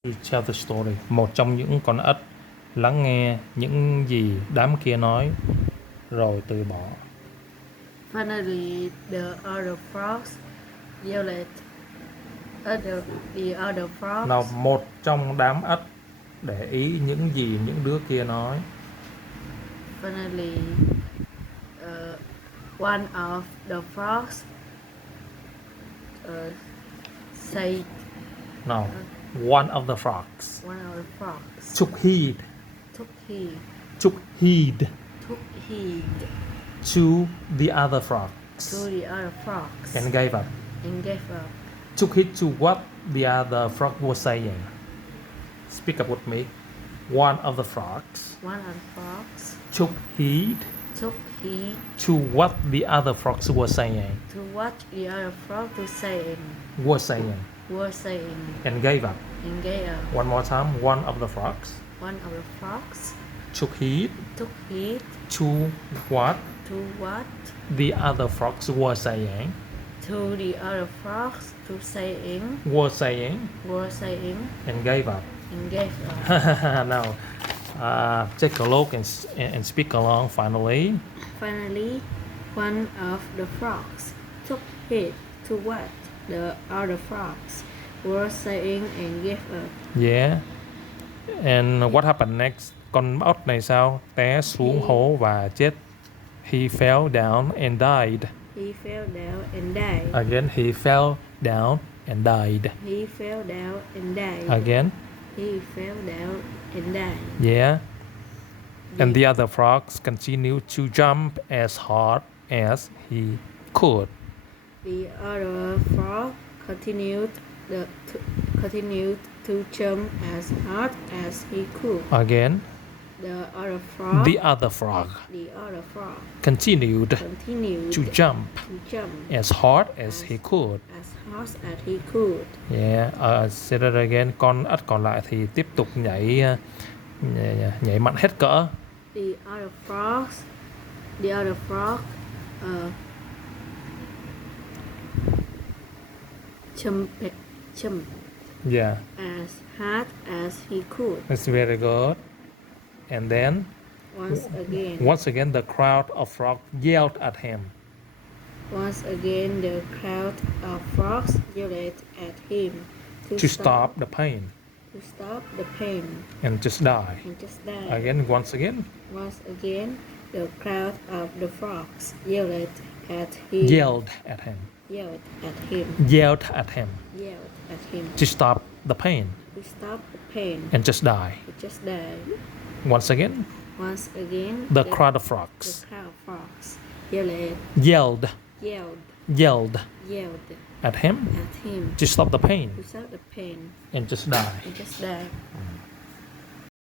To tell the story. Một trong những con ếch lắng nghe những gì đám kia nói rồi từ bỏ. Finally, the other frogs yelled at the other frogs. Nào, một trong đám ếch để ý những gì những đứa kia nói. Finally, one of the frogs said. Now, one of the frogs One of the frogs took heed took heed to the other frogs to the other frogs and gave up. Took Heed to what the other frog was saying. Speak up with me. One of the frogs One of the frogs took heed took heed to what the other frogs were saying. to what the other frog Was saying and gave up. and gave up. One more time. One of the frogs One of the frogs took heed took heed to what to what the other frogs were saying. to the other frogs Were saying were saying and gave up. and gave up. Now, take a look and speak along. Finally, One of the frogs took heed to what the other frogs were saying and gave up. yeah. And what happened next? Con ốc này sao? Té xuống hố và chết. He fell down and died. He fell down and died. Again, he fell down and died. He fell down and died. Again, He fell down and died. yeah. And the other frogs continued to jump as hard as he could. The other frog continued to jump as hard as he could. Again, The other frog continued to jump as hard as he could. Yeah, say that again. Con ếch còn lại thì tiếp tục nhảy mạnh hết cỡ. The other frog jumped Yeah, as hard as he could. that's very good. And then once again the crowd of frogs yelled at him. Once again, the crowd of frogs yelled at him To stop the pain and just die. and just die. Again, once again, The crowd of the frogs yelled at him. yelled at him to stop the pain and just die. Once again, the crowd of frogs yelled at him to stop the pain and just die.